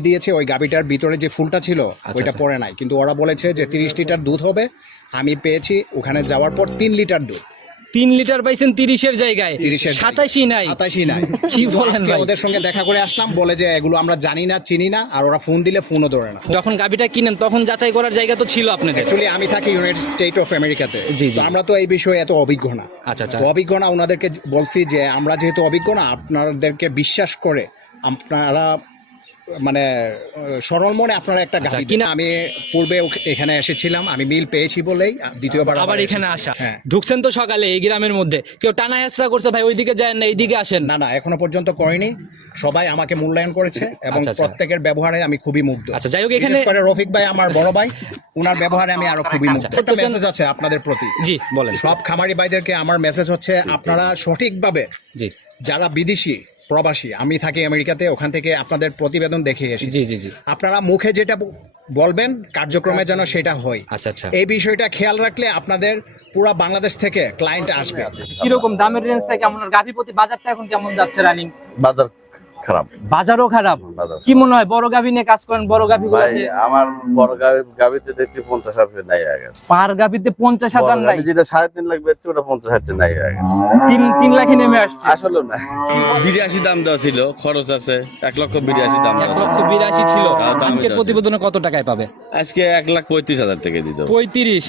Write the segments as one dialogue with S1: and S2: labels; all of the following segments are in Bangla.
S1: দিয়েছে ওই গাবিটার ভিতরে যে ফুলটা ছিল ওইটা
S2: আচ্ছা।
S1: পড়ে নাই। কিন্তু ওরা বলেছে যে তিরিশ লিটার দুধ হবে। আমি পেয়েছি ওখানে যাওয়ার পর তিন লিটার দুধ।
S2: তিন লিটার পাইছেন তিরিশের জায়গায়?
S1: তিরিশের
S2: সাতাশি নাই।
S1: সাতাশি নাই।
S2: কি বলেন
S1: ওদের সঙ্গে দেখা করে আসলাম বলে যে এগুলো আমরা জানি না চিনি না আর ওরা ফোন দিলে ফোনও ধরে না।
S2: যখন গাবিটা কিনেন তখন যাচাই করার জায়গা তো ছিল আপনাদের।
S1: অ্যাকচুয়ালি আমি থাকি ইউনাইটেড স্টেট অফ আমেরিকাতে
S2: জি, জি।
S1: আমরা তো এই বিষয়ে এত অভিজ্ঞ না।
S2: আচ্ছা আচ্ছা।
S1: তো অভিজ্ঞ না ওনাদেরকে বলছি যে আমরা যেহেতু অভিজ্ঞ না আপনাদেরকে বিশ্বাস করে আপনারা মানে সরল মনে আপনারা একটা
S2: আচ্ছা,
S1: গাড়ি
S2: কিনা-
S1: আমি পূর্বে এখানে এসেছিলাম আমি মিল পেয়েছি বলেই দ্বিতীয়বার
S2: আবার এখানে আসা।
S1: হ্যাঁ।
S2: ঢুকছেন তো সকালে এই গ্রামের মধ্যে। কেউ টানা হেসরা করছে ভাই ওইদিকে যায় না এইদিকে আসেন।
S1: না না এখনও পর্যন্ত করেনি। সবাই আমাকে মূল্যায়ন করেছে এবং
S2: আচ্ছা, আচ্ছা।
S1: প্রত্যেকের ব্যবহারে আমি খুবই মুগ্ধ।
S2: আচ্ছা, যাই হোক, এখানে-
S1: করে রফিক ভাই আমার বড় ভাই ওনার ব্যবহারে আমি আরও খুবই মুগ্ধ।
S2: আচ্ছা,
S1: একটা মেসেজ আছে আপনাদের প্রতি।
S2: জি বলেন।
S1: সব খামারি ভাইদেরকে আমার মেসেজ হচ্ছে আপনারা সঠিকভাবে
S2: জি।
S1: যারা বিদেশি প্রবাসী আমি থাকি আমেরিকাতে ওখান থেকে আপনাদের প্রতিবেদন দেখে এসেছি।
S2: জি জি জি।
S1: আপনারা মুখে যেটা বলবেন কার্যক্রমে যেন সেটা হয়।
S2: আচ্ছা আচ্ছা।
S1: এই বিষয়টা খেয়াল রাখলে আপনাদের পুরা বাংলাদেশ থেকে ক্লায়েন্ট আসবে।
S2: কীরকম দামের রেঞ্জটা কেমন? আর গাভী প্রতি বাজারটা এখন কেমন যাচ্ছে রানিং
S3: বাজার খারাপ।
S2: বাজারও খারাপ। কি মনে হয় বড় গাভী নিয়ে কাজ করেন বড় গাভী
S3: ভাই আমার বড় দেখতে পঞ্চাশ হাজার নাই
S2: পার গাভীতে পঞ্চাশ হাজার নাই?
S3: যেটা সাড়ে তিন লাখ বেচছে ওটা পঞ্চাশ হাজার নাই
S2: তিন তিন লাখে নেমে আসছে।
S3: আসলে না।
S4: বিরাশি দাম দেওয়া ছিল খরচ আছে। এক লক্ষ বিরাশি দাম
S2: এক লক্ষ বিরাশি ছিল।
S4: হ্যাঁ,
S2: আজকের প্রতিবেদনে কত টাকায় পাবে?
S4: আজকে এক লাখ পঁয়ত্রিশ হাজার টাকা দিত
S2: পঁয়ত্রিশ।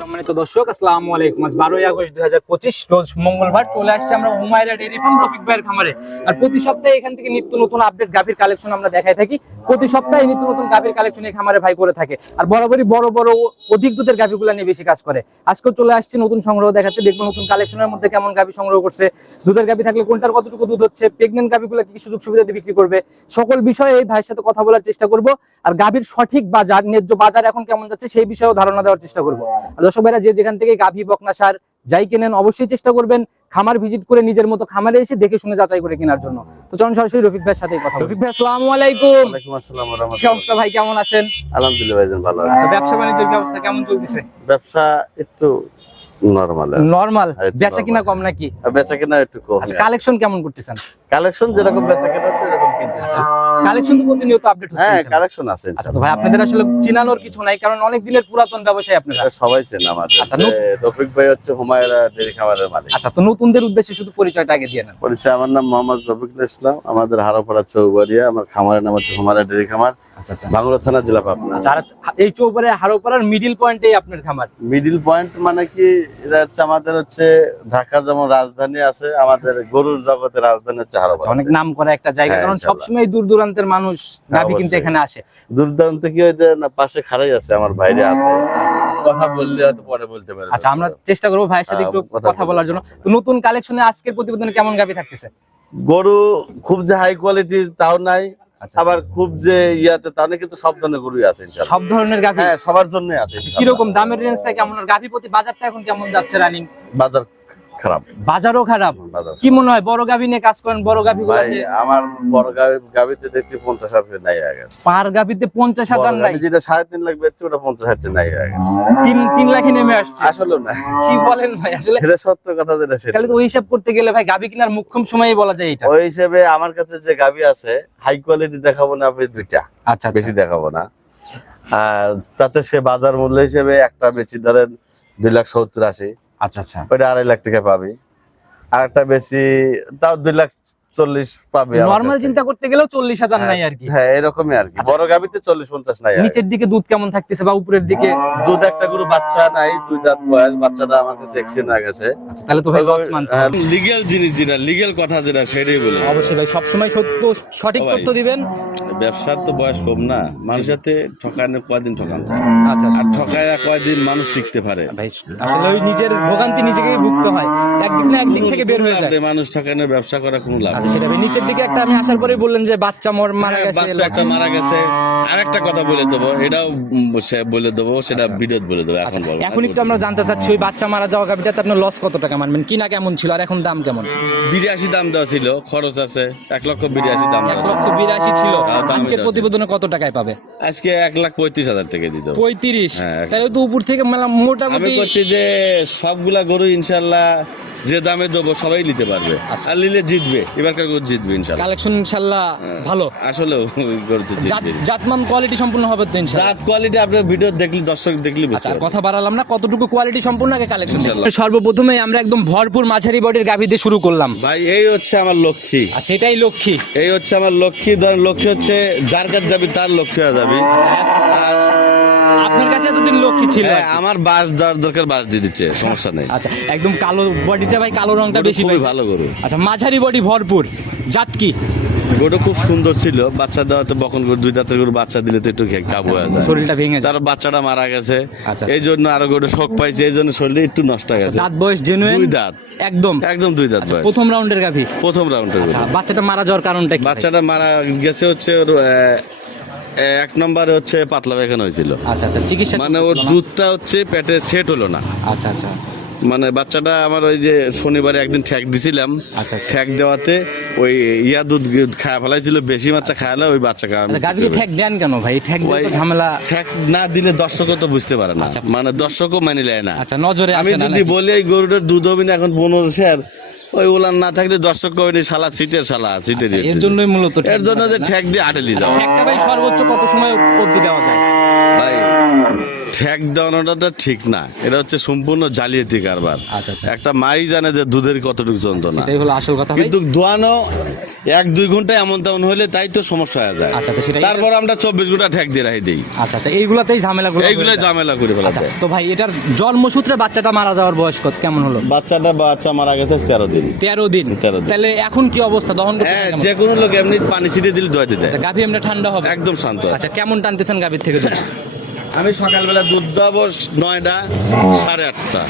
S2: সম্মানিত দর্শক, আসসালামু আলাইকুম। আজ বারোই আগস্ট দুই হাজার পঁচিশ, রোজ মঙ্গলবার চলে আসছে আমরা হুমায়রা ডেরি ফার্ম রফিক ভাইয়ের খামারে। আর প্রতি সপ্তাহে এখান থেকে নিত্য নতুন আপডেট গাভীর কালেকশন আমরা দেখাই থাকি। প্রতি সপ্তাহে নিত্য নতুন গাভীর কালেকশন এই খামারে ভাই করে থাকে। আর বরাবরই বড় বড় অধিক দুধের গাভীগুলো নিয়ে বেশি কাজ করে। আজকেও চলে আসছে নতুন সংগ্রহ দেখাতে দেখব নতুন কালেকশনের মধ্যে কেমন গাভী সংগ্রহ করছে। দুধের গাভী থাকলে কোনটার কতটুকু দুধ হচ্ছে? প্রেগনেন্ট গাভীগুলো কি সুযোগ সুবিধা দিয়ে বিক্রি করবে? সকল বিষয়ে এই ভাইয়ের সাথে কথা বলার চেষ্টা করব। আর গাভীর সঠিক বাজার, ন্যায্য বাজার এখন কেমন যাচ্ছে সেই বিষয়েও ধারণা দেওয়ার চেষ্টা করব। দর্শক ভাইরা যে যেখান থেকে গাভী বকনা সার যাই কেনেন অবশ্যই চেষ্টা করবেন খামার ভিজিট করে নিজের মতো খামারে এসে দেখে শুনে যাচাই করে কেনার জন্য। তো চলুন সরাসরি রফিক ভাইয়ের সাথে কথা বলি। রফিক ভাই আসসালামু আলাইকুম।
S3: ওয়ালাইকুম আসসালাম ওয়া
S2: কি
S3: রাহমাতুল্লাহ।
S2: অবস্থা ভাই কেমন আছেন?
S3: আলহামদুলিল্লাহ ভাইজান ভালো আছে।
S2: আচ্ছা, ব্যবসা বাণিজ্যের কি অবস্থা কেমন চলতেছে?
S3: ব্যবসা একটু নরমাল
S2: নরমাল
S3: এই
S2: বেচা কিনা কম নাকি?
S3: বেচা কেনা একটু কম।
S2: আচ্ছা কালেকশন কেমন করতেছেন?
S3: কালেকশন যেরকম বেচা কেনা হচ্ছে এরকম কিনতেছে।
S2: কালেকশন তো প্রতিনিয়ত আপডেট হচ্ছে
S3: হ্যাঁ কালেকশন আছে
S2: আচ্ছা ভাই আপনাদের আসলে চিনানোর কিছু নাই কারণ অনেক দিনের পুরাতন ব্যবসায়ী আপনারা।
S3: সবাই চেনে আমাদের।
S2: আচ্ছা,
S3: যে রফিক ভাই হচ্ছে হুমায়রা ডেরি খামারের মালিক।
S2: আচ্ছা তো নতুনদের উদ্দেশ্যে শুধু পরিচয়টা আগে দিয়ে নেন।
S3: পরিচয় আমার নাম মোহাম্মদ রফিকুল ইসলাম। আমাদের হারাপাড়া চৌবাড়িয়া আমার খামারের নাম হচ্ছে হুমায়রা ডেরি খামার।
S2: আচ্ছা আচ্ছা।
S3: বাংলা থানা জেলা পাবনা।
S2: আচ্ছা এই চৌপাড়ে হারোপাড়ার মিডিল পয়েন্টেই আপনার খামার?
S3: মিডিল পয়েন্ট মানে কি এটা হচ্ছে আমাদের হচ্ছে ঢাকা যেমন রাজধানী আছে আমাদের গরুর জগতে রাজধানী হচ্ছে হারাপাড়া।
S2: অনেক নাম করা একটা জায়গা
S3: হ্যাঁ,
S2: কারণ সবসময় দূর দূরান্তের মানুষ গাভী কিন্তু এখানে আসে।
S3: দূর দূরান্ত কি ওই যে না পাশে খাড়াই আছে আমার বাইরে আছে। কথা বললে হয়তো পরে বলতে পারবে।
S2: আচ্ছা আমরা চেষ্টা করব ভাইয়ের সাথে
S3: হ্যাঁ,
S2: একটু
S3: কথা
S2: বলার জন্য। তো নতুন কালেকশনে আজকের প্রতিবেদনে কেমন গাভী থাকতেছে?
S3: গরু খুব যে হাই কোয়ালিটির তাও নাই
S2: আচ্ছা
S3: আবার খুব যে ইয়াতে তাহলে নেই কিন্তু সব ধরনের গরুই আছে
S2: সব ধরনের গাভী?
S3: হ্যাঁ সবার জন্য আছে।
S2: কীরকম দামের রেঞ্জটা কেমন? আর গাভী প্রতি বাজারটা এখন কেমন যাচ্ছে রানিং
S3: বাজার খারাপ।
S2: বাজারও খারাপ। কি মনে হয় বড় গাভী নিয়ে কাজ করেন বড় গাভী
S3: ভাই আমার বড় দেখতে পঞ্চাশ হাজার নাই গেছে।
S2: পার গাভীতে পঞ্চাশ হাজার নাই?
S3: যেটা সাড়ে তিন লাখ বেচছে ওটা পঞ্চাশ হাজার নাই গেছে।
S2: তিন তিন লাখে নেমে আসছে।
S3: আসলে না।
S2: কি বলেন ভাই আসলে
S3: এটা সত্য কথা যেটা সেটা।
S2: তাহলে ওই হিসাব করতে গেলে ভাই গাভী কিনার মুখ্যম সময়ই বলা যায় এটা।
S3: ওই হিসেবে আমার কাছে যে গাবি আছে হাই কোয়ালিটি দেখাবো না আপনি দুইটা।
S2: আচ্ছা।
S3: বেশি দেখাবো না। আর তাতে সে বাজার মূল্য হিসেবে একটা বেশি ধরেন দুই লাখ সত্তর আশি।
S2: আচ্ছা আচ্ছা।
S3: ওইটা আড়াই লাখ টাকা পাবি। আর একটা বেশি তাও দুই লাখ চল্লিশ পাবি
S2: নর্মাল চিন্তা করতে গেলেও চল্লিশ হাজার নাই আর কি।
S3: হ্যাঁ এরকমই আর কি।
S2: আচ্ছা।
S3: বড় গাবিতে চল্লিশ পঞ্চাশ নাই
S2: নিচের দিকে দুধ কেমন থাকতেছে বা উপরের দিকে?
S3: দুধ একটা গরু বাচ্চা নাই দুই দাঁত বয়স বাচ্চাটা আমার কাছে এক্সিডেন্ট হয়ে গেছে।
S2: আচ্ছা, তাহলে তো ভাই
S3: হ্যাঁ,
S4: লিগেল জিনিস যেটা লিগেল কথা যেটা সেটাই বলে।
S2: অবশ্যই ভাই সবসময় সত্য সঠিক তথ্য দিবেন।
S4: ব্যবসার তো বয়স কম না। মানুষের সাথে ঠকানো কয়দিন ঠকান
S2: আচ্ছা আচ্ছা।
S4: আর ঠকায় কয়দিন মানুষ টিকতে পারে।
S2: ভাই আসলে ওই নিজের ভোগান্তি নিজেকেই ভুগতে হয়। একদিক না একদিক থেকে বের হয়ে যায়।
S4: মানুষ ঠকানোর ব্যবসা করা কোনো লাভ
S2: আচ্ছা সেটা ভাই নিচের দিকে একটা আমি আসার পরে বললেন যে বাচ্চা মর মারা
S4: হ্যাঁ,
S2: গেছে
S4: বাচ্চা একটা মারা গেছে। আরেকটা কথা বলে দেবো এটাও সে বলে দেবো সেটা ভিডিও বলে দেবো এখন বলব
S2: এখন একটু আমরা জানতে চাচ্ছি ওই বাচ্চা মারা যাওয়া গাভিটাতে আপনার লস কত টাকা মানবেন? কিনা কেমন ছিল আর এখন দাম কেমন?
S4: বিরাশি দাম দেওয়া ছিল খরচ আছে এক লক্ষ বিরাশি দাম
S2: এক লক্ষ বিরাশি ছিল।
S4: হ্যাঁ,
S2: আজকের প্রতিবেদনে কত টাকায় পাবে?
S4: আজকে এক লাখ পঁয়ত্রিশ হাজার টাকা দিতে
S2: পঁয়ত্রিশ?
S4: হ্যাঁ,
S2: তাহলে তো উপর থেকে মেলা
S4: আমি
S2: মোটামুটি
S4: করছি যে সবগুলা গরু ইনশাল্লাহ
S3: যে দামে দেবো সবাই নিতে পারবে।
S2: আচ্ছা।
S3: আর নিলে জিতবে। এবারকার গরু জিতবে ইনশাল্লাহ।
S2: কালেকশন ইনশাল্লাহ ভালো।
S3: আসলে গরুতে
S2: জাত
S3: জিতবে
S2: জাতমান কোয়ালিটি সম্পূর্ণ হবে তো ইনশাল্লাহ।
S3: জাত কোয়ালিটি আপনার ভিডিও দেখলে দর্শক দেখলে
S2: আচ্ছা কথা বাড়ালাম না কতটুকু কোয়ালিটি সম্পূর্ণ আগে কালেকশন। সর্বপ্রথমে আমরা একদম ভরপুর মাঝারি বডির গাভি দিয়ে শুরু করলাম।
S3: ভাই এই হচ্ছে আমার লক্ষ্মী।
S2: আচ্ছা এটাই লক্ষ্মী।
S3: এই হচ্ছে আমার লক্ষ্মী। ধরেন লক্ষ্মী হচ্ছে যার কাছে যাবি তার লক্ষ্মী হয়ে যাবি। আর
S2: আপনার কাছে এতদিন লক্ষ্মী ছিল
S3: হ্যাঁ, আমার বাস দেওয়ার দরকার বাস দিয়ে দিচ্ছে সমস্যা নেই।
S2: আচ্ছা একদম কালো বডিটা ভাই কালো রংটা
S3: গরু
S2: বেশি
S3: খুবই ভালো গরু।
S2: আচ্ছা মাঝারি বডি ভরপুর জাত কি?
S3: গরু খুব সুন্দর ছিল বাচ্চা বকন গরু দুই দাঁতের গরু বাচ্চা দিলে তো একটু কাবু হয়ে যায়।
S2: শরীরটা ভেঙে যায়।
S3: তার বাচ্চাটা মারা গেছে।
S2: আচ্ছা।
S3: এই জন্য আরও গরু শোক পাইছে এই জন্য শরীরে একটু নষ্ট হয়ে গেছে।
S2: দাঁত বয়স জেনুইন
S3: দুই দাঁত।
S2: একদম?
S3: একদম দুই দাঁত
S2: আচ্ছা,
S3: বয়স।
S2: প্রথম রাউন্ডের গাভি?
S3: প্রথম রাউন্ডের গরু
S2: আচ্ছা বাচ্চাটা মারা যাওয়ার কারণটা কি ভাই?
S3: বাচ্চাটা মারা গেছে হচ্ছে ওর আহ, এক নম্বরে হচ্ছে পাতলা পায়খানা হয়েছিল।
S2: আচ্ছা আচ্ছা চিকিৎসা
S3: মানে ওর দুধটা হচ্ছে পেটে সেট হলো না।
S2: আচ্ছা আচ্ছা।
S3: মানে বাচ্চাটা আমার ওই যে শনিবারে একদিন ঠ্যাক দিছিলাম।
S2: আচ্ছা, আচ্ছা।
S3: ঠ্যাক দেওয়াতে ওই ইয়া দুধ খাওয়া ফেলাইছিল বেশি বাচ্চা খাওয়ালে ওই বাচ্চা কারণ
S2: আচ্ছা গাভিকে ঠেক দেন কেন ভাই? ঠেক দিয়ে ঝামেলা
S3: ঠ্যাক না দিলে দর্শকও তো বুঝতে পারে না। মানে দর্শকও মানে নেয় না।
S2: আচ্ছা নজরে
S3: আমি
S2: আসে না
S3: যদি বলি এই গরুটার দুধ হবে না এখন পনেরো শেয়ার। ওই উলান না থাকলে দর্শক কবে শালা সিটের শালা সিটের
S2: আচ্ছা, এর জন্যই মূলত
S3: এর জন্য যে ঠেক দিয়ে আটেলি যাও
S2: ঠেকটা ভাই সর্বোচ্চ কত সময় অবধি দেওয়া যায়?
S3: ভাই ঠ্যাক দেওয়ানোটা ঠিক না। এটা হচ্ছে সম্পূর্ণ জালিয়াতি কারবার।
S2: আচ্ছা, আচ্ছা।
S3: একটা মাই জানে যে দুধের কতটুকু যন্ত্রণা।
S2: আসল কথা
S3: কিন্তু দোয়ানো এক দুই ঘণ্টা এমন তেমন হলে তাই তো সমস্যা হয়ে যায়।
S2: আচ্ছা, আচ্ছা,
S3: তারপর আমরা চব্বিশ ঘণ্টা ঠেক দিয়ে রাখি দিই।
S2: আচ্ছা আচ্ছা এইগুলাতেই ঝামেলা
S3: এইগুলো ঝামেলা করে ফেলা যায়।
S2: তো ভাই এটার জন্মসূত্রে বাচ্চাটা মারা যাওয়ার বয়স কত? কেমন হলো?
S3: বাচ্চাটা বাচ্চা মারা গেছে তেরো দিন।
S2: তেরো দিন।
S3: 13 দিন।
S2: তাহলে এখন কি অবস্থা? দহন
S3: হ্যাঁ যে কোনো লোক এমনি পানি ছিটিয়ে দিলে ধোয়াতে দেয়
S2: আচ্ছা গাভি এমনি ঠান্ডা হবে।
S3: একদম শান্ত
S2: আচ্ছা কেমন টানতেছেন গাভীর থেকে
S3: আমি সকালবেলা দুধ দেবো নয়টা সাড়ে আটটা।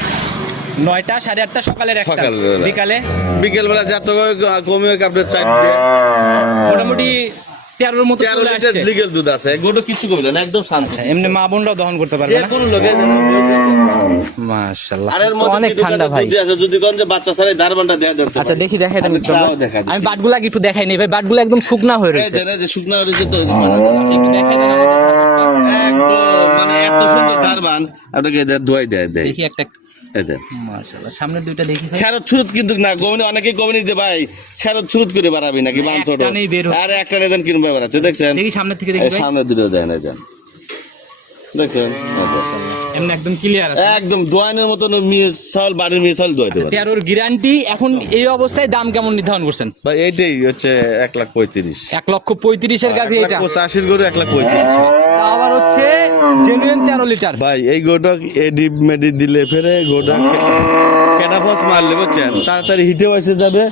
S2: নয়টা সাড়ে আটটা সকালের একটা। বিকালে?
S3: বিকেলবেলা যত কমে আপনার চারটে।
S2: মোটামুটি তেরোর মতো
S3: তেরো লিটার লিগেল দুধ আছে। গোটো কিছু করবে না একদম শান্ত।
S2: আচ্ছা, এমনি মা বোনরাও দহন করতে পারবে
S3: যে
S2: না?
S3: কোনো লোকে
S2: মাশাআল্লাহ
S3: মধ্যে
S2: অনেক ঠান্ডা ভাই।
S3: আছে যদি কোন যে বাচ্চা দেয়া
S2: আচ্ছা দেখি দেখাই দেন
S3: আমি
S2: একটু
S3: দেখাই
S2: আমি বাটগুলা একটু দেখাই নেই ভাই বাটগুলা একদম শুকনা হয়ে রয়েছে।
S3: যে শুকনা রয়েছে তো
S2: আচ্ছা, একটু দেখাই দেন আমাদের।
S3: একদম এত সুন্দর ধারবান আপনাকে এদের দেয় দেয়।
S2: দেখি একটা
S3: এদের
S2: দুইটা দেখি
S3: স্যারত ছুরুত কিন্তু না গমনে অনেকেই গমনে যে ভাই স্যারত ছুরুত করে বাড়াবি নাকি বান ছোট?
S2: একটানেই বের হচ্ছে।
S3: আর একটা নেদেন কিনবে বাড়াচ্ছে দেখছেন?
S2: দেখি সামনের থেকে দেখি
S3: এই সামনে দুটো দেন দেন। দেখছেন? এই
S2: একদম ক্লিয়ার আছে।
S3: একদম দোয়ানের মতন মেয়ে বাড়ির মেয়ে চাল দোয়াইতে
S2: তেরোর গ্যারান্টি এখন এই অবস্থায় দাম কেমন নির্ধারণ করছেন?
S3: ভাই এইটাই হচ্ছে এক লাখ পঁয়ত্রিশ।
S2: এক লক্ষ পঁয়ত্রিশের
S3: লাখ
S2: এটা।
S3: পঁচাশির গরু এক লাখ পঁয়ত্রিশ।
S2: আবার হচ্ছে জেনুইন তেরো লিটার
S3: ভাই, এই গোটা এডি মেডি দিলে ফেরে গোটা ক্যাটাফস মারলে, বুঝছেন? তাড়াতাড়ি হিটে এসে যাবে।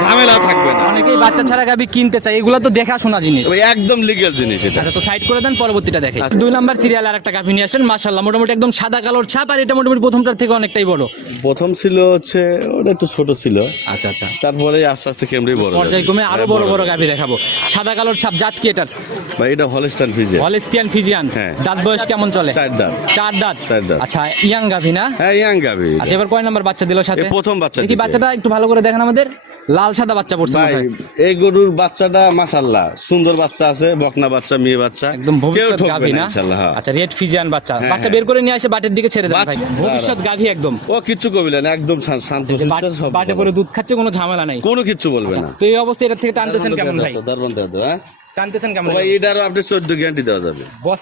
S3: ঝামেলা থাকবে না।
S2: অনেকেই বাচ্চা ছাড়া গাভি কিনতে চায় এগুলো তো দেখাশোনা জিনিস।
S3: ওই একদম জিনিস এটা।
S2: আচ্ছা তো সাইড করে দেন পরবর্তীটা দেখে। দুই নাম্বার সিরিয়াল আর একটা গাভি নিয়ে আসেন মাশাল্লাহ মোটামুটি একদম সাদা কালোর ছাপ আর এটা মোটামুটি প্রথমটার থেকে অনেকটাই বড়।
S3: প্রথম ছিল হচ্ছে ওটা একটু ছোট ছিল।
S2: আচ্ছা আচ্ছা।
S3: তারপরে আস্তে আস্তে কেমনি বড়
S2: পর্যায়ক্রমে আরও
S3: হ্যাঁ,
S2: বড় বড় গাভি দেখাবো। সাদা কালোর ছাপ জাত কি এটার?
S3: ভাই এটা হলস্টাইন
S2: ফিজিয়ান
S3: হ্যাঁ।
S2: দাঁত বয়স কেমন চলে?
S3: চার দাঁত।
S2: চার দাঁত?
S3: চার দাঁত।
S2: আচ্ছা ইয়াং গাভি না?
S3: হ্যাঁ ইয়াং গাবি
S2: আচ্ছা এবার কয় নাম্বার বাচ্চা দিল সাথে?
S3: প্রথম বাচ্চা দিছে।
S2: বাচ্চাটা একটু ভালো করে দেখেন আমাদের? লাল সাদা বাচ্চা পড়ছে
S3: ভাই। এই গরুর বাচ্চাটা মাশাল্লাহ সুন্দর বাচ্চা আছে বকনা বাচ্চা মেয়ে বাচ্চা
S2: একদম ভবিষ্যৎ গাভী
S3: না হ্যাঁ।
S2: আচ্ছা রেড ফিজিয়ান বাচ্চা
S3: হ্যাঁ,
S2: বাচ্চা
S3: হ্যাঁ।
S2: বের করে নিয়ে আসে বাটের দিকে ছেড়ে দেন ভাই ভবিষ্যৎ গাভী একদম
S3: ও কিচ্ছু কবিলে না একদম শান্ত
S2: বাট- পরে দুধ খাচ্ছে কোনো ঝামেলা নাই
S3: কোনো কিচ্ছু বলবে
S2: আচ্ছা,
S3: না
S2: তো এই অবস্থায় এটা থেকে টানতেছেন কেমন ভাই
S3: দারুণ দাদু হ্যাঁ
S2: টানতেছেন কেমন
S3: ভাই এটারও আপনি চোদ্দ গ্যারান্টি দেওয়া যাবে।
S2: বস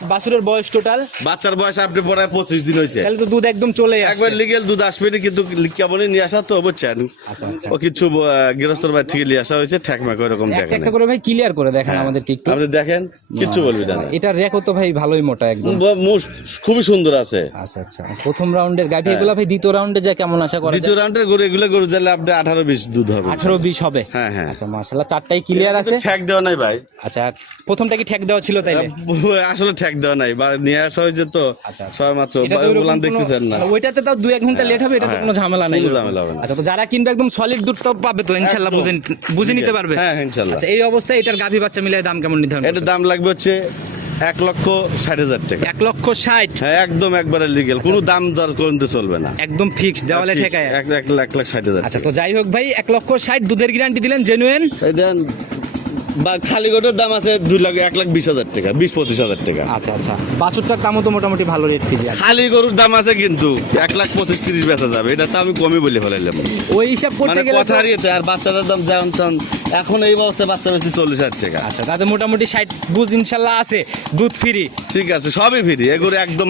S2: বয়স টোটাল
S3: বাচ্চার বয়স আপনি পরে পঁচিশ দিন হয়েছে।
S2: তাহলে তো দুধ একদম চলে
S3: একবার লিগেল দুধ আসবে না, কিন্তু নিয়ে আসা তো বুঝছেন?
S2: আচ্ছা,
S3: ও কিছু আহ, গৃহস্থর বাড়ি থেকে নিয়ে আসা হয়েছে ঠেকমা এরকম
S2: একটা
S3: দেখেন।
S2: একটা করে ভাই ক্লিয়ার করে দেখেন আমাদেরকে একটু।
S3: আপনি দেখেন কিচ্ছু বলবি না।
S2: এটা তো ভাই ভালোই মোটা একদম।
S3: খুবই সুন্দর আছে।
S2: আচ্ছা আচ্ছা। প্রথম রাউন্ডের গাভি এগুলা ভাই দ্বিতীয় রাউন্ডে যা কেমন আশা করা
S3: দ্বিতীয় রাউন্ডের গরু এগুলো গরু দিলে আপনি আঠারো বিশ দুধ হবে।
S2: আঠারো বিশ হবে?
S3: হ্যাঁ, হ্যাঁ।
S2: আচ্ছা মাসাল্লাহ চারটাই ক্লিয়ার আছে?
S3: ঠেক দেওয়া নাই ভাই।
S2: আচ্ছা প্রথমটা কি ঠেক দেওয়া ছিল তাইলে?
S3: আসলে ঠেক দেওয়া নাই বা নিয়ে আসা হয়েছে তো
S2: আচ্ছা, আচ্ছা।
S3: সবাই মাত্র দেখতেছেন না।
S2: মানে ওইটাতে তাও দুই এক ঘণ্টা লেট হবে
S3: হ্যাঁ,
S2: কোনো ঝামেলা নাই।
S3: ঝামেলা হবে
S2: আচ্ছা তো যারা কিনবে একদম সলিড দুধ তো পাবে তো বুঝে বুঝে নিতে পারবে।
S3: হ্যাঁ।
S2: আচ্ছা এই অবস্থায় এটার গাভি বাচ্চা মিলিয়ে দাম কেমন নির্ধারণ
S3: এটার দাম লাগবে হচ্ছে এক লক্ষ ষাট হাজার টাকা।
S2: এক লক্ষ ষাট?
S3: হ্যাঁ একদম একবারে লিগেল কোনো দাম দর করতে চলবে না।
S2: একদম ফিক্স দেওয়ালে ঠেকায়।
S3: এক লাখ ষাট হাজার
S2: আচ্ছা তো যাই হোক ভাই এক লক্ষ ষাট দুধের গ্যারান্টি দিলেন
S3: জেনুয়েন দেন বা খালি গোটের দাম আছে দুই লাখ এক লাখ বিশ হাজার টাকা বিশ পঁচিশ হাজার টাকা।
S2: আচ্ছা আচ্ছা। বাছুরটার দামও তো মোটামুটি ভালো রেট কেজি
S3: খালি গরুর দাম আছে কিন্তু এক লাখ পঁচিশ তিরিশ বেচা যাবে। এটা তো আমি কমই বলে ফেলাইলাম।
S2: ওই হিসাব করতে
S3: মানে
S2: গেলে
S3: কথা হারিয়েছে আর বাচ্চাটার দাম যেমন এখন এই অবস্থায় বাচ্চা বেশি চল্লিশ হাজার টাকা।
S2: আচ্ছা তাতে মোটামুটি ষাট বুঝ ইনশাল্লাহ আছে দুধ ফ্রি।
S3: ঠিক আছে সবই ফ্রি এগুলো একদম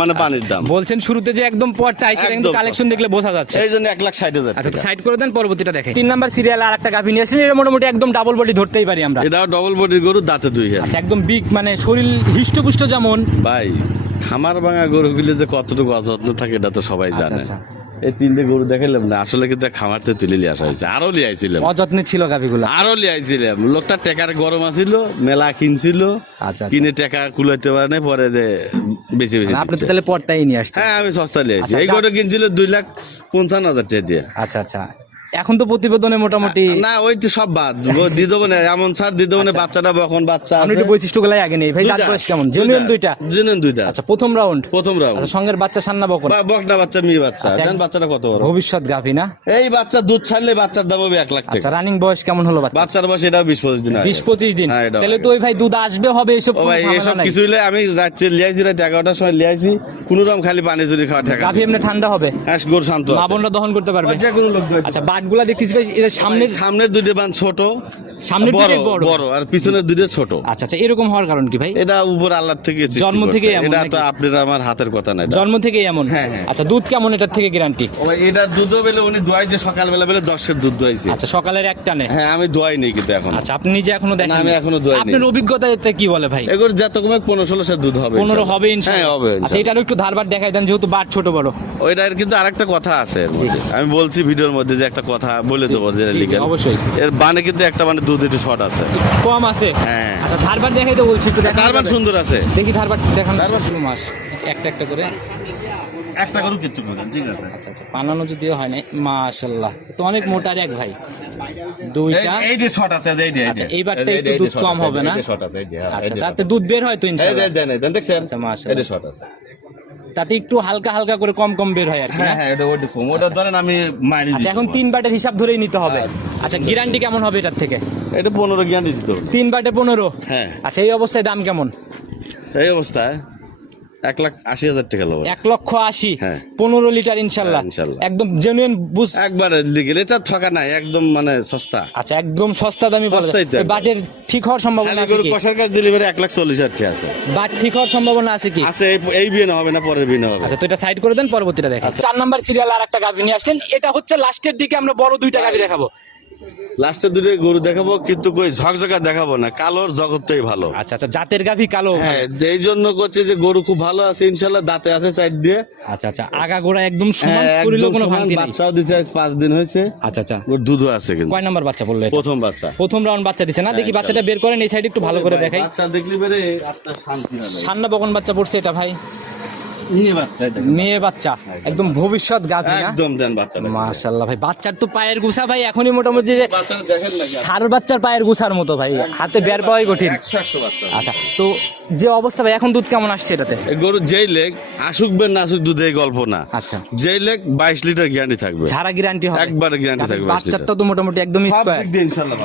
S3: মানে পানির দাম।
S2: বলছেন শুরুতে যে একদম পরটা সেটা কিন্তু কালেকশন দেখলে বোঝা যাচ্ছে।
S3: এই জন্য এক লাখ ষাট হাজার
S2: আচ্ছা সাইড করে দেন পরবর্তীটা দেখে তিন নাম্বার সিরিয়াল আর একটা গাভী নিয়ে আসেন এটা মোটামুটি একদম ডাবল বডি ধরতেই পারি আমরা।
S3: এটাও ডবল বডির গরু দাঁতে দুই হাজার
S2: আচ্ছা একদম বিগ মানে শরীর হিষ্টপুষ্ট যেমন।
S3: ভাই খামার ভাঙা গরুগুলি যে কতটুকু অযত্ন থাকে এটা তো সবাই
S2: আচ্ছা,
S3: জানে।
S2: আচ্ছা।
S3: এই তিনটে গরু দেখাইলাম না আসলে কিন্তু খামারতে তুলে নিয়ে আসা হয়েছে। আরও লিয়ে আইছিলাম।
S2: অযত্নে ছিল গাভিগুলো।
S3: আরও লিয়ে আইছিলাম। লোকটা টেকার গরম আছিল মেলা কিনছিল
S2: আচ্ছা
S3: কিনে টেকা কুলাইতে পারে না পরে যে বেশি বেশি
S2: আপনি তো তাহলে পর্দাই নিয়ে আসছেন।
S3: হ্যাঁ আমি সস্তা লিয়ে আইছি
S2: আচ্ছা,
S3: এই
S2: যা-
S3: গরু কিনছিল দুই লাখ পঞ্চান্ন হাজার টাকা দিয়ে।
S2: আচ্ছা আচ্ছা। এখন তো প্রতিবেদনে মোটামুটি
S3: না ওই তো সব বাদ। দিয়ে দেবো না এমন ছাড় দিয়ে দেবো না বাচ্চাটা বখন বাচ্চা আছে।
S2: একটু বৈশিষ্ট্যগুলাই আগে নেই। ভাই দাঁত বয়স কেমন? জেনুইন দুইটা
S3: জেনুইন দুইটা।
S2: আচ্ছা প্রথম রাউন্ড।
S3: প্রথম রাউন্ড।
S2: আচ্ছা সঙ্গের বাচ্চা সান্না বকন?
S3: বকনা বাচ্চা মেয়ে বাচ্চা।
S2: আচ্ছা,
S3: দেন বাচ্চাটা কত বড়?
S2: ভবিষ্যৎ গাভী না?
S3: এই বাচ্চা দুধ ছাড়লে বাচ্চার দাম হবে এক লাখ
S2: আচ্ছা রানিং বয়স কেমন হলো বাচ্চা?
S3: বাচ্চার বয়স এটাও বিশ পঁচিশ দিন আগে।
S2: বিশ পঁচিশ দিন।
S3: হ্যাঁ,
S2: তাহলে তো ওই ভাই দুধ আসবে হবে এসব
S3: ভাই এসব কিছু হইলে আমি রাত্রে লিয়াইছি রাত এগারোটার সময় লিয়াইছি কোন রকম খালি পানি যদি খাওয়া ঠেকা
S2: গাভী এমনি ঠান্ডা হবে?
S3: হ্যাঁ গোর শান্ত
S2: মা। বোনরা দহন করতে পারবে?
S3: যে কোনো লোক
S2: আচ্ছা বাটগুলা দেখতেছি ভাই এটা সামনের
S3: সামনের দুইটা বান ছোট
S2: সামনের
S3: বড়
S2: বড়।
S3: বড় আর পিছনের দুইটা ছোট।
S2: আচ্ছা আচ্ছা এরকম হওয়ার কারণ কি ভাই?
S3: এটা উপর আল্লাহ থেকে
S2: জন্ম এমন
S3: এটা তো আপনার আমার হাতের কথা না
S2: জন্ম থেকেই এমন?
S3: হ্যাঁ, হ্যাঁ।
S2: আচ্ছা দুধ কেমন এটার থেকে গ্যারান্টি
S3: এটার দুধও বেলে উনি দোয়াইছে সকালবেলা বেলে দশের দুধ দোয়াইছে।
S2: আচ্ছা সকালের এক টানে
S3: হ্যাঁ আমি দোয়াই নেই কিন্তু এখন।
S2: আচ্ছা আপনি নিজে এখনও দেখেন
S3: আমি এখনও দোয়াই
S2: আপনার অভিজ্ঞতা এতে কি বলে ভাই?
S3: এগুলো যত কমে পনেরো ষোলো দুধ হবে
S2: পনেরো
S3: ইনশাল্লাহ।
S2: হবে ইনশাল্লাহ।
S3: হ্যাঁ হবে
S2: আচ্ছা। এটারও একটু ধারবার দেখাই দেন যেহেতু বাট ছোট বড়।
S3: ওইটার কিন্তু আরেকটা কথা আছে। আমি বলছি ভিডিওর মধ্যে যে একটা কথা বলে দেবো যে লিখে
S2: অবশ্যই।
S3: এর বানে কিন্তু একটা মানে দুধ একটু শর্ট আছে।
S2: কম আছে?
S3: হ্যাঁ।
S2: আচ্ছা ধারবার দেখাই তো বলছি
S3: মান
S2: যাবে?
S3: সুন্দর আছে।
S2: দেখি ধারবার দেখান
S3: ধারবার-
S2: দু মাস একটা একটা করে।
S3: একটা গরু কিচ্ছু করে ঠিক আছে।
S2: আচ্ছা আচ্ছা বানানো যদিও হয় না মাশাল্লাহ তো অনেক মোটার এক ভাই। দুইটা।
S3: এই- যে শর্ট আছে এই যে
S2: আচ্ছা, এইবারটা একটু দুধ কম হবে
S3: এই যে short আছে, এই যে, হ্যাঁ,
S2: আচ্ছা তাতে দুধ বের হয় তো।
S3: এই যে দেন দেন দেখছেন?
S2: আচ্ছা, মাশাআল্লাহ।
S3: এই যে শর্ট আছে।
S2: তাতে একটু হালকা হালকা করে কম কম বের হয় আর কি
S3: হ্যাঁ হ্যাঁ এটা ওইটা কম ওটা ধরেন আমি মারি
S2: আচ্ছা এখন তিন বাটের হিসাব ধরেই নিতে হবে। আচ্ছা গ্যারান্টি কেমন হবে এটার থেকে?
S3: এটা পনেরো গ্যারান্টি দিতে হবে।
S2: তিন বাটে পনেরো?
S3: হ্যাঁ।
S2: আচ্ছা এই অবস্থায় দাম কেমন?
S3: এই অবস্থায় এক লাখ আশি হাজার টাকা লোক
S2: এক লক্ষ আশি
S3: হ্যাঁ।
S2: পনেরো লিটার ইনশাল্লাহ।
S3: হ্যাঁ,
S2: একদম জেনুইন বুঝ
S3: একবারে লিগেল এটা ঠকা নাই একদম মানে সস্তা।
S2: আচ্ছা একদম সস্তা দামি বাটের ঠিক হওয়ার সম্ভাবনা
S3: খালি
S2: আছে কি?
S3: কষার কাজ ডেলিভারি এক লাখ চল্লিশ হাজার টাকা আছে।
S2: বাট ঠিক হওয়ার সম্ভাবনা আছে কি?
S3: আছে এই- বিয়ে না হবে না পরের বিয়ে হবে।
S2: আচ্ছা তো এটা সাইড করে দেন পরবর্তীটা দেখেন চার নাম্বার সিরিয়াল আর একটা গাভি নিয়ে আসলেন। এটা হচ্ছে লাস্টের দিকে আমরা বড় দুইটা গাভি দেখাবো।
S3: লাস্টে দুটো গরু দেখাবো কিন্তু কই ঝকঝকা দেখাবো না কালোর জগৎটাই ভালো।
S2: আচ্ছা আচ্ছা জাতের গাভি কালো।
S3: হ্যাঁ এই জন্য করছে যে গরু খুব ভালো আছে ইনশাল্লাহ দাঁতে আছে সাইড দিয়ে।
S2: আচ্ছা আচ্ছা আগা গোড়া একদম সমান
S3: হ্যাঁ,
S2: শরীরেও কোনো ভাঙতি নেই।
S3: বাচ্চাও দিছে আজ পাঁচ দিন হয়েছে।
S2: আচ্ছা আচ্ছা।
S3: ওর দুধও আছে কিন্তু।
S2: কয় নাম্বার বাচ্চা বলল?
S3: প্রথম বাচ্চা।
S2: প্রথম রাউন্ড বাচ্চা দিছে না? দেখি বাচ্চাটা বের করেন এই সাইড একটু ভালো করে দেখাই।
S3: বাচ্চা দেখলি বেরে আপনার শান্তি হবে।
S2: সান্না বকন বাচ্চা পড়ছে এটা ভাই। মেয়ে বাচ্চা একদম ভবিষ্যৎ গাভি না
S3: একদম দেন বাচ্চাটা
S2: মাশাল্লাহ ভাই বাচ্চার তো পায়ের গুছা ভাই এখনই মোটামুটি ষাঁড় বাচ্চার পায়ের গুছার মতো ভাই হাতে বের পাওয়াই কঠিন।
S3: বাচ্চা।
S2: আচ্ছা তো যে অবস্থা ভাই এখন দুধ কেমন আসছে এটাতে?
S3: গরু যেই লেগ আসুক বে না আসুক দুধে এই গল্প না।
S2: আচ্ছা।
S3: যেই লেগ বাইশ লিটার গ্যারান্টি থাকবে।
S2: ঝাড়া গ্যারান্টি হবে।
S3: একবারে guarantee থাকবে,
S2: বাচ্চাটা তো মোটামুটি একদম স্কোয়ার।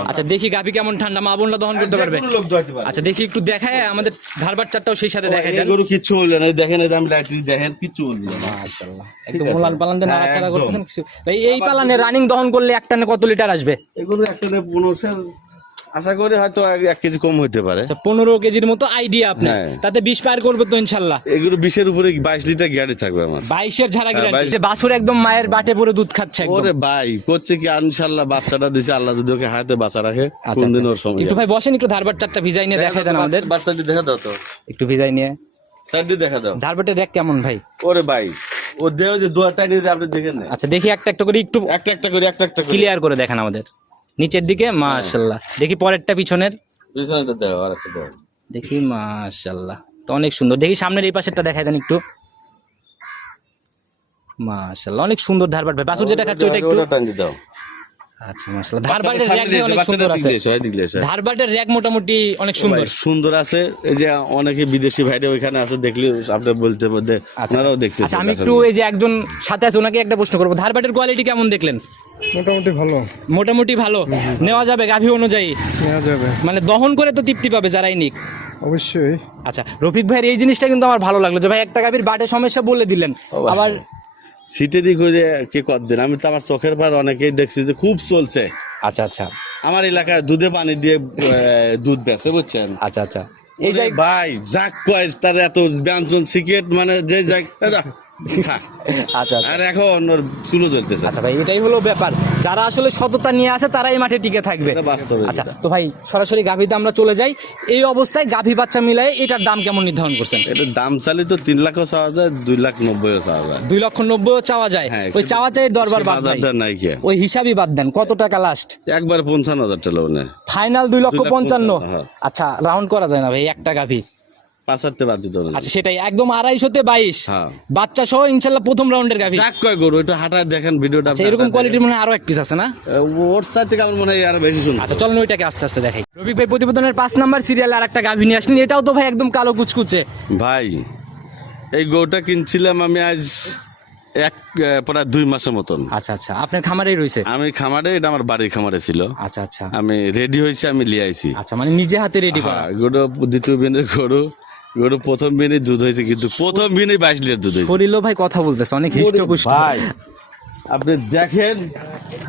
S2: আচ্ছা দেখি গাভি কেমন ঠান্ডা মা বোনরা দহন করতে পারবে। আচ্ছা দেখি একটু দেখায় আমাদের ধারবার চারটাও সেই সাথে
S3: এই গরু কিচ্ছু বলবে না দেখেন আমি লাইট দিয়ে দেখেন কিচ্ছু বলবে
S2: মাশাআল্লাহ। একদম মোলান পালান দিয়ে নাড়াচাড়া করতেছেন কিছু? ভাই এই পালানে রানিং দহন করলে এক টানে কত লিটার আসবে?
S3: এগুলো আশা করি হয়তো এক- কেজি কম হতে পারে।
S2: আচ্ছা পনেরো কেজির মতো আইডিয়া আপনি।
S3: হ্যাঁ।
S2: তাতে বিশ পার করবে তো ইনশাল্লাহ
S3: এগুলো বিশের উপরে বাইশ লিটার গ্যারান্টি থাকবে আমার।
S2: বাইশের ঝাড়া
S3: হ্যাঁ,
S2: গ্যারান্টি। বাছুর একদম মায়ের বাটে পরে দুধ খাচ্ছে
S3: ওরে ভাই করছে কি? ইনশাল্লাহ বাচ্চাটা দিছে আল্লাহ যদি ওকে হাতে বাঁচা রাখে
S2: আচ্ছা,
S3: কোনদিন
S2: আচ্ছা।
S3: ওর সময়
S2: একটু ভাই বসেন একটু ধারবার চারটা ভিজাই নিয়ে দেখাই দেন আমাদের।
S3: বাচ্চাটি দেখা দাও তো।
S2: একটু ভিজাই নিয়ে।
S3: সাইডটি দেখা দাও।
S2: ধারবারটা দেখ কেমন ভাই।
S3: ওরে ভাই ও দেহ যে দুয়ারটা নিয়ে আপনি দেখেন না
S2: আচ্ছা দেখি একটা একটা করে একটু
S3: একটা একটা করে একটা একটা
S2: ক্লিয়ার করে দেখেন আমাদের। নিচের দিকে মাশাল্লাহ। দেখি পরেরটা পিছনের।
S3: পিছনেটা দেও আর একটা দেও
S2: দেখি মাশাল্লাহ। তো অনেক সুন্দর। দেখি সামনের এই পাশেরটা দেখাই দেন একটু। মাশাল্লাহ অনেক সুন্দর ধারবার ভাই। বাছুর যেটা খাচ্ছে ওইটা একটু।
S3: দাও।
S2: আচ্ছা মাশাআল্লাহ। ধারবাটের র্যাক অনেক সুন্দর আছে। ধারবাটের মোটামুটি অনেক সুন্দর।
S3: সুন্দর আছে। এই যে অনেকে বিদেশি ভাইরা ওইখানে আছে দেখলে আপনি বলতে বলতে আপনারাও দেখতে
S2: আচ্ছা আমি একটু এই যে একজন সাথে আছে ওনাকে একটা প্রশ্ন করব। ধারবাটের কোয়ালিটি কেমন দেখলেন?
S5: মোটামুটি ভালো।
S2: মোটামুটি ভালো? নেওয়া যাবে গাভী অনুযায়ী?
S5: নেওয়া যাবে।
S2: মানে দহন করে তো তৃপ্তি পাবে যারাই নিক।
S5: অবশ্যই।
S2: আচ্ছা রফিক ভাইয়ের এই জিনিসটা কিন্তু আমার ভালো লাগল যে ভাই একটা গাভীর বাটের সমস্যা বলে দিলেন। আবার
S3: সিটেরই করে কে কতদিন? আমি তো আমার চোখের পার অনেকেই দেখছি যে খুব চলছে।
S2: আচ্ছা আচ্ছা।
S3: আমার এলাকায় দুধে পানি দিয়ে দুধ বেচে বুঝছেন?
S2: আচ্ছা আচ্ছা। এই যে
S3: ভাই যাক কয় তার এত ব্যঞ্জন সিক্রেট মানে যে যাক।
S2: আচ্ছা আচ্ছা।
S3: আর এখন ওর চুলো জ্বলতেছে।
S2: আচ্ছা ভাই এটাই হলো ব্যাপার। যারা আসলে সততা নিয়ে আসে তারাই মাঠে টিকে থাকবে।
S3: বাস্তবে
S2: আচ্ছা তো ভাই সরাসরি গাভীতে আমরা চলে যাই। এই অবস্থায় গাভী বাচ্চা মিলাই এটার দাম কেমন নির্ধারণ করছেন?
S3: এটা দাম চালি তো তিন লাখও চাওয়া যায় দুই লাখ নব্বইও চাওয়া যায়।
S2: দুই লক্ষ নব্বই চাওয়া যায়।
S3: হ্যাঁ,
S2: ওই চাওয়া চাই দরবার বাদ
S3: বাজারটা নাই। কে
S2: ওই হিসাবই বাদ দেন। কত টাকা লাস্ট
S3: একবার পঞ্চান্ন হাজার টাকা
S2: ফাইনাল দুই লক্ষ পঞ্চান্ন।
S3: পঞ্চান্ন, হ্যাঁ।
S2: আচ্ছা রাউন্ড করা যায় না ভাই একটা গাভী। আচ্ছা সেটাই। একদম আড়াইশোতে বাইশ।
S3: হ্যাঁ।
S2: বাচ্চা সহ ইনশাল্লাহ প্রথম রাউন্ডের গাভী।
S3: যাক কয় গরু এটা হাঁটায় দেখেন ভিডিওটা
S2: আচ্ছা এরকম কোয়ালিটির মনে আরও এক পিস আছে না?
S3: ওর সাইড থেকে মনে হয় আরও বেশি শুনব
S2: আচ্ছা চলুন ওইটাকে আস্তে আস্তে দেখাই। রবি ভাই প্রতিবেদনের পাঁচ নাম্বার সিরিয়ালে আর একটা গাভী নিয়ে আসলেন। এটাও তো ভাই একদম কালো কুচকুচে।
S3: ভাই এই গরুটা কিনছিলাম আমি আজ এক প্রায় দুই মাসের মতন।
S2: আচ্ছা আচ্ছা আপনার খামারেই রয়েছে?
S3: আমি খামারে এটা আমার বাড়ির খামারে ছিল।
S2: আচ্ছা আচ্ছা।
S3: আমি রেডি হয়েছি আমি লিয়ে আইছি।
S2: আচ্ছা মানে নিজে হাতে রেডি করা।
S3: হ্যাঁ, গরু দ্বিতীয় বিনের গরু। গরু প্রথম বিনে দুধ হয়েছে কিন্তু প্রথম বিনে বাইশ লিটার দুধ হয়েছে।
S2: শরীরও ভাই কথা বলতেছে অনেক হৃষ্টপুষ্ট।
S3: ভাই। আপনি দেখেন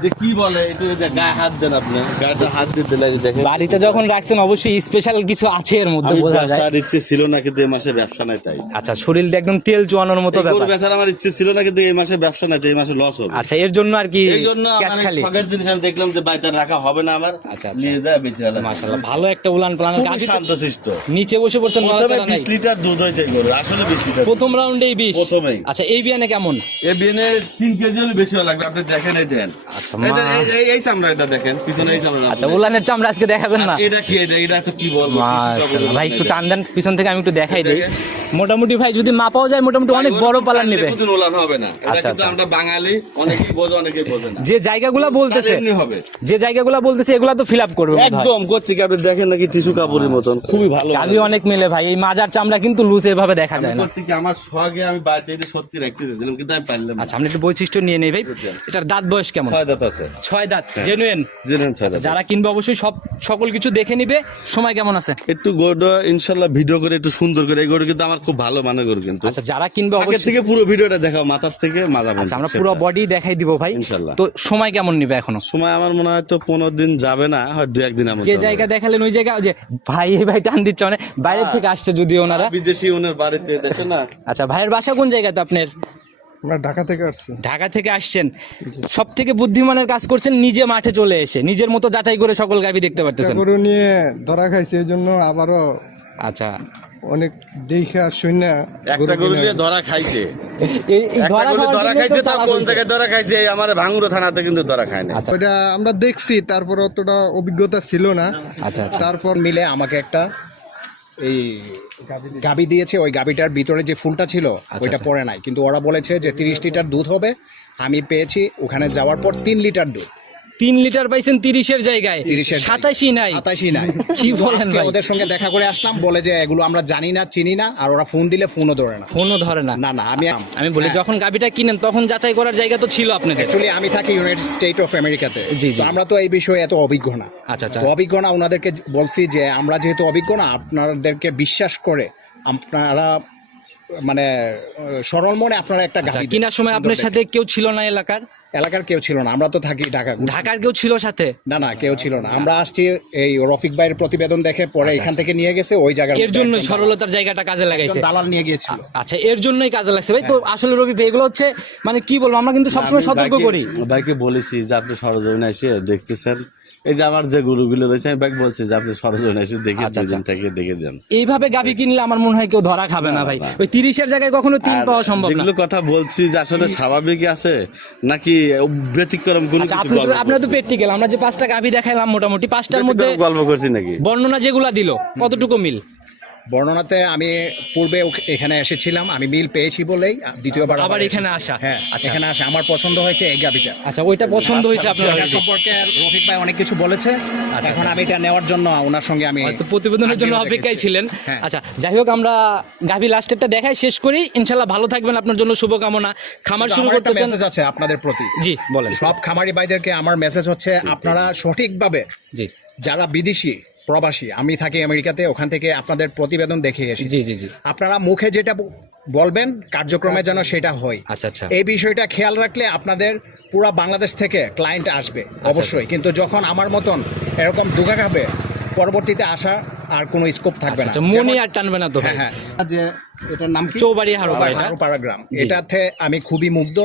S3: যে কি বলে একটু যে গায়ে হাত দেন আপনি গায়েটা হাত দিতে লাগে দেখেন।
S2: বাড়িতে যখন রাখছেন অবশ্যই স্পেশাল কিছু আছে এর মধ্যে বোঝা যায়।
S3: বেচার ইচ্ছে ছিল না কিন্তু এই মাসে ব্যবসা নাই তাই।
S2: আচ্ছা শরীরটা একদম তেল চুয়ানোর মতো
S3: গরু
S2: ব্যাপার।
S3: বেচার আমার ইচ্ছে ছিল না কিন্তু এই মাসে ব্যবসা নাই এই মাসে লস হবে।
S2: আচ্ছা এর জন্য আর কি
S3: এই জন্য
S2: ক্যাশ
S3: মানে জিনিস আমি দেখলাম যে বাড়িতে রাখা হবে না আমার।
S2: আচ্ছা, আচ্ছা।
S3: নিয়ে যায় বেঁচে গেলাম
S2: মাশাআল্লাহ ভালো একটা উলান প্লান।
S3: খুবই
S2: গাভী তো
S3: শান্তশিষ্ট।
S2: নিচে বসে পড়ছেন
S3: প্রথমে
S2: নড়াচড়া নাই।
S3: বিশ লিটার দুধ হয়েছে এই গরুর আসলে বিশ লিটার
S2: প্রথম রাউন্ডেই বিশ।
S3: প্রথমেই।
S2: আচ্ছা এই বিয়ানে কেমন?
S3: এই বিয়েনে তিন কেজি হলে লাগবে আপনি দেখেন এই দেন।
S2: আচ্ছা,
S3: এই এই- এই- এই দেখেন পিছনে এই চামড়া
S2: আচ্ছা উলানের চামড়া আজকে দেখাবেন না।
S3: এটা কি এটা এটা তো কি বলব
S2: ভাই একটু টান দেন পিছন থেকে আমি একটু দেখাই দিই। মোটামুটি ভাই যদি মাপাও যায় মোটামুটি অনেক বড় পালান নেবে।
S3: ওলান হবে না। এটা
S2: আচ্ছা,
S3: কিন্তু
S2: আচ্ছা।
S3: আমরা বাঙালি অনেকেই বোঝে অনেকেই বোঝে না।
S2: যে জায়গাগুলো বলতেছে
S3: হবে।
S2: যে জায়গাগুলো বলতেছে এগুলা তো ফিল আপ করবে
S3: একদম করছি কি আপনি দেখেন নাকি টিস্যু কাপড়ের মতন খুবই ভালো
S2: গাভী অনেক মেলে ভাই এই মাজার চামড়া কিন্তু লুজ এভাবে দেখা যায় না।
S3: করছি কি আমার শখে আমি বাড়িতে সত্যি রাখতে চাইছিলাম কিন্তু আমি পারলাম
S2: আচ্ছা আমরা একটু বৈশিষ্ট্য নিয়ে নেই ভাই এটার দাঁত বয়স কেমন?
S3: ছয় দাঁত আছে।
S2: ছয় দাঁত
S3: ছয়
S2: যারা কিনবে অবশ্যই সব সকল কিছু দেখে নিবে। সময় কেমন আছে?
S3: একটু ভিডিও করে একটু সুন্দর করে। এই গরু কিন্তু আমার খুব ভালো মানে গরু কিন্তু।
S2: আচ্ছা যারা কিনবে অবশ্যই
S3: থেকে পুরো ভিডিওটা দেখাও মাথার থেকে মাজা
S2: আচ্ছা আমরা পুরো বডি দেখাই দিব ভাই। তো সময় কেমন নিবে এখনও?
S3: সময় আমার মনে হয় তো পনেরো দিন যাবে না হয় দু একদিন আমার
S2: যে জায়গা দেখালেন ওই জায়গা যে ভাই এই ভাই টান দিচ্ছে মানে বাইরের থেকে আসছে যদিও ওনারা।
S3: বিদেশি ওনার বাড়িতে দেশে না।
S2: আচ্ছা ভাইয়ের বাসা কোন জায়গাতে আপনার?
S5: আমরা ঢাকা থেকে আসছি
S2: ঢাকা থেকে আসছেন। সব থেকে বুদ্ধিমানের কাজ করছেন নিজে মাঠে চলে এসে। নিজের মতো যাচাই করে সকল গাভী দেখতে পারতেছেন।
S5: গরু নিয়ে ধরা খাইছি এই জন্য আবারও
S2: আচ্ছা।
S5: অনেক দেখা শূন্য
S3: একটা গরু নিয়ে ধরা খাইছে। একটা গরু ধরা খাইছে কোন। জায়গায় ধরা খাইছে আমার ভাঙ্গুরো থানাতে কিন্তু ধরা খায় না
S2: আচ্ছা।
S5: ওইটা আমরা দেখছি তারপর অতটা অভিজ্ঞতা ছিল না।
S2: আচ্ছা আচ্ছা।
S5: তারপর
S1: মিলে আমাকে একটা এই গাবি দিয়েছে ওই গাবিটার ভিতরে যে ফুলটা ছিল ওইটা পড়ে নাই। কিন্তু ওরা বলেছে যে তিরিশ লিটার দুধ হবে। আমি পেয়েছি ওখানে যাওয়ার পর তিন লিটার দুধ।
S2: তিন লিটার পাইছেন তিরিশের জায়গায়। সাতাশি নাই।
S1: সাতাশি নাই।
S2: কি বলেন
S1: ওদের সঙ্গে দেখা করে আসলাম বলে যে এগুলো আমরা জানি না চিনি না আর ওরা ফোন দিলে ফোনও ধরে না।
S2: ফোনও ধরে না।
S1: না না আমি
S2: আমি বলি যখন গাবিটা কিনেন তখন যাচাই করার জায়গা তো ছিল আপনাদের।
S1: অ্যাকচুয়ালি আমি থাকি ইউনাইটেড স্টেট অফ আমেরিকাতে
S2: জি, জি।
S1: আমরা তো এই বিষয়ে এত অভিজ্ঞ না।
S2: আচ্ছা, আচ্ছা।
S1: অভিজ্ঞ না ওনাদেরকে বলছি যে আমরা যেহেতু অভিজ্ঞ না আপনাদেরকে বিশ্বাস করে আপনারা মানে সরল মনে আপনারা একটা
S2: আচ্ছা,
S1: গাড়ি
S2: কিনার সময় আপনার সাথে কেউ ছিল না এলাকার?
S1: এলাকার কেউ ছিল না আমরা তো থাকি ঢাকা
S2: ঢাকার কেউ ছিল সাথে?
S1: না না কেউ ছিল না। আমরা আসছি এই রফিক ভাইয়ের প্রতিবেদন দেখে পরে এখান থেকে নিয়ে গেছে ওই
S2: আচ্ছা, এর জন্য সরলতার জায়গাটা কাজে লাগাইছে।
S1: দালাল নিয়ে গিয়েছিল।
S2: আচ্ছা এর জন্যই কাজে লাগছে। ভাই তো আসলে রবি ভাই এগুলো হচ্ছে মানে কি বলব আমরা কিন্তু সবসময় সতর্ক করি।
S3: ভাইকে বলেছি যে আপনি সরজমিনে এসে দেখতেছেন। এই যে আমার যে গরুগুলো রয়েছে আমি ব্যাগ বলছি যে আপনি এসে দেখে
S2: আচ্ছা,
S3: দুজন থেকে দেখে দেন।
S2: এইভাবে গাবি কিনলে আমার মনে হয় কেউ ধরা খাবে না ভাই। ওই তিরিশের জায়গায় কখনো তিন পাওয়া সম্ভব না।
S3: যেগুলো কথা বলছি যে আসলে স্বাভাবিক আছে নাকি ব্যতিক্রম কোনো
S2: আচ্ছা আপনার তো? প্র্যাকটিক্যাল। আমরা যে পাঁচটা গাবি দেখাইলাম মোটামুটি পাঁচটার মধ্যে
S3: গল্প করছি নাকি?
S2: বর্ণনা যেগুলা দিল কতটুকু মিল?
S1: বর্ণনাতে আমি পূর্বে এখানে এসেছিলাম আমি মিল পেয়েছি বলেই দ্বিতীয়বার
S2: আবার এখানে আসা?
S1: হ্যাঁ
S2: আচ্ছা।
S1: এখানে আসা। আমার পছন্দ হয়েছে এই গাবিটা
S2: আচ্ছা ওইটা পছন্দ হয়েছে আপনার
S1: সম্পর্কে রফিক ভাই অনেক কিছু বলেছে।
S2: আচ্ছা,
S1: এখন
S2: আচ্ছা।
S1: আমি এটা নেওয়ার জন্য ওনার সঙ্গে আমি
S2: হয়তো প্রতিবেদনের জন্য অপেক্ষায় ছিলেন।
S1: হ্যাঁ।
S2: আচ্ছা যাই হোক আমরা গাভী লাস্টেরটা দেখাই শেষ করি। ইনশাল্লাহ ভালো থাকবেন আপনার জন্য শুভকামনা। খামার শুরু করতেছেন
S1: মেসেজ আছে আপনাদের প্রতি।
S2: জি বলেন।
S1: সব খামারি ভাইদেরকে আমার মেসেজ হচ্ছে আপনারা সঠিকভাবে
S2: জি।
S1: যারা বিদেশি প্রবাসী আমি থাকি আমেরিকাতে ওখান থেকে আপনাদের প্রতিবেদন দেখে এসেছি।
S2: জি জি জি।
S1: আপনারা মুখে যেটা বলবেন কার্যক্রমে যেন সেটা হয়।
S2: আচ্ছা আচ্ছা।
S1: এই বিষয়টা খেয়াল রাখলে আপনাদের পুরো বাংলাদেশ থেকে ক্লায়েন্ট আসবে
S2: আচ্ছা,
S1: অবশ্যই। কিন্তু যখন আমার মতন এরকম দুগা খাবে পরবর্তীতে আসা আর কোনো স্কোপ থাকবে না।
S2: মনে আর টানবে না তো
S1: হ্যাঁ হ্যাঁ। যে এটার নাম কি?
S2: চৌবাড়ি হারোপাড়া
S1: গ্রাম। এটাতে আমি খুবই মুগ্ধ।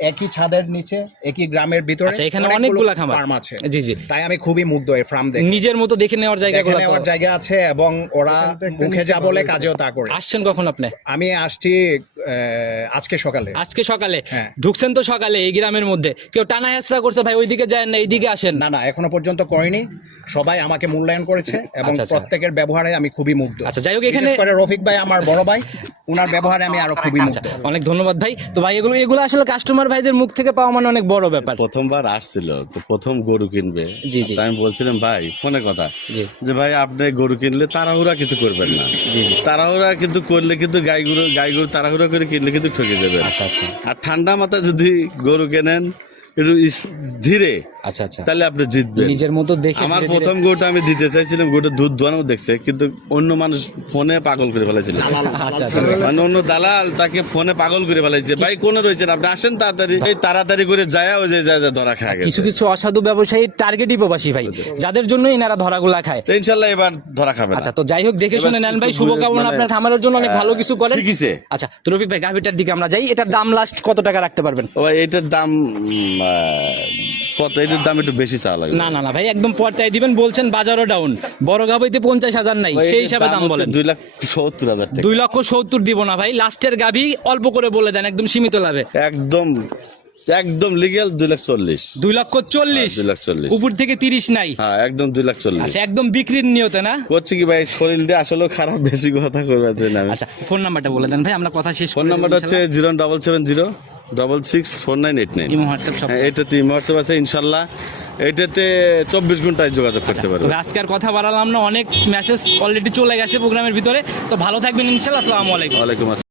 S1: একই ছাদের নিচে একই গ্রামের ভিতরে
S2: আচ্ছা, এখানে অনেকগুলা খামার।
S1: ফার্ম আছে।
S2: জি, জি।
S1: তাই আমি খুবই মুগ্ধ এই ফার্ম দেখে।
S2: নিজের মতো দেখে নেওয়ার জায়গাগুলো
S1: এখানে আমার জায়গা আছে এবং ওরা মুখে যা বলে কাজেও তা করে।
S2: আসছেন কখন আপনি?
S1: আমি আসছি আহ, আজকে সকালে।
S2: আজকে সকালে?
S1: হ্যাঁ।
S2: ঢুকছেন তো সকালে এই গ্রামের মধ্যে। কেউ টানা হেসরা করছে ভাই ওইদিকে যায় না এইদিকে আসেন।
S1: না না এখনও পর্যন্ত করিনি। সবাই আমাকে মূল্যায়ন করেছে এবং
S2: আচ্ছা, আচ্ছা।
S1: প্রত্যেকের ব্যবহারে আমি খুবই মুগ্ধ।
S2: আচ্ছা, যাই হোক এখানে-
S1: করে রফিক ভাই আমার বড় ভাই উনার ব্যবহারে আমি আরও খুবই মুগ্ধ।
S2: অনেক ধন্যবাদ ভাই। তো ভাই এগুলো এগুলো আসলে কাস্টমার ভাইদের মুখ থেকে পাওয়া মানে অনেক বড় ব্যাপার।
S3: প্রথমবার আসছিল তো প্রথম গরু কিনবে।
S2: জি, জি।
S3: আমি বলছিলাম ভাই ফোনে কথা। যে ভাই আপনি গরু কিনলে তাড়াহুড়া কিছু করবেন না।
S2: জি, জি।
S3: তাড়াহুড়া কিন্তু করলে কিন্তু গাই গরু গাই গরু তাড়াহুড়া করে কিনলে কিন্তু ঠকে যাবেন।
S2: আচ্ছা আচ্ছা।
S3: আর ঠান্ডা মাথা যদি গরু কেনেন একটু ধীরে।
S2: আচ্ছা আচ্ছা।
S3: তাহলে আপনি জিতবেন।
S2: নিজের মতো দেখে
S3: আমার প্রথম গরুটা আমি দিতে চাইছিলাম গরুটা দুধ দোয়ানো দেখছে কিন্তু অন্য মানুষ ফোনে পাগল করে ফেলেছিল।
S2: আচ্ছা আচ্ছা
S3: মানে অন্য দালাল তাকে ফোনে পাগল করে ফেলাইছে ভাই কোন রয়েছেন? আপনি আসেন তাড়াতাড়ি। এই তাড়াতাড়ি করে যায় ওই যে যায় ধরা খায়
S2: কিছু কিছু অসাধু ব্যবসায়ী টার্গেটই প্রবাসী ভাই। যাদের জন্য এনারা ধরাগুলা খায়।
S3: তো ইনশাল্লাহ এবার ধরা খাবে
S2: আচ্ছা তো যাই হোক দেখে শুনে নেন ভাই। শুভকামনা
S3: মানে,
S2: আপনার খামারের জন্য অনেক ভালো কিছু করেন।
S3: শিখিছে।
S2: আচ্ছা তো রফিক ভাই গাভিটার দিকে আমরা যাই। এটার দাম লাস্ট কত টাকা রাখতে পারবেন?
S3: ভাই, এটার দাম কত? দাম একটু বেশি লাগবে।
S2: না না না ভাই একদম পর্তায় দিবেন বলছেন বাজারও ডাউন বড় গাভিতে পঞ্চাশ হাজার নাই সেই হিসাবে দাম বলেন।
S3: দুই লাখ সত্তর হাজার
S2: দুই লক্ষ সত্তর দিব না ভাই লাস্টের গাভি অল্প করে বলে দেন একদম সীমিত লাভে।
S3: একদম একদম লিগেল দুই লাখ চল্লিশ।
S2: দুই লক্ষ চল্লিশ?
S3: হ্যাঁ, দুই লাখ চল্লিশ।
S2: উপর থেকে তিরিশ নাই?
S3: হ্যাঁ একদম দুই লাখ চল্লিশ।
S2: আচ্ছা একদম বিক্রির নিয়তে না?
S3: করছি কি ভাই? শরীর দিয়ে আসলে খারাপ বেশি কথা করবে
S2: আচ্ছা ফোন নাম্বারটা বলে দেন ভাই আমরা কথা শেষ
S3: ফোন নাম্বারটা হচ্ছে zero double seven zero double six four nine eight nine এটাতে হোয়াটসঅ্যাপ আছে ইনশাল্লাহ। এটাতে চব্বিশ ঘন্টায় যোগাযোগ করতে পারবে।
S2: আজকে আর কথা বাড়ালাম না অনেক মেসেজ অলরেডি চলে গেছে প্রোগ্রামের ভিতরে। তো ভালো থাকবেন ইনশাল্লাহ। আসসালামু আলাইকুম।
S3: আলাইকুম আসসালাম।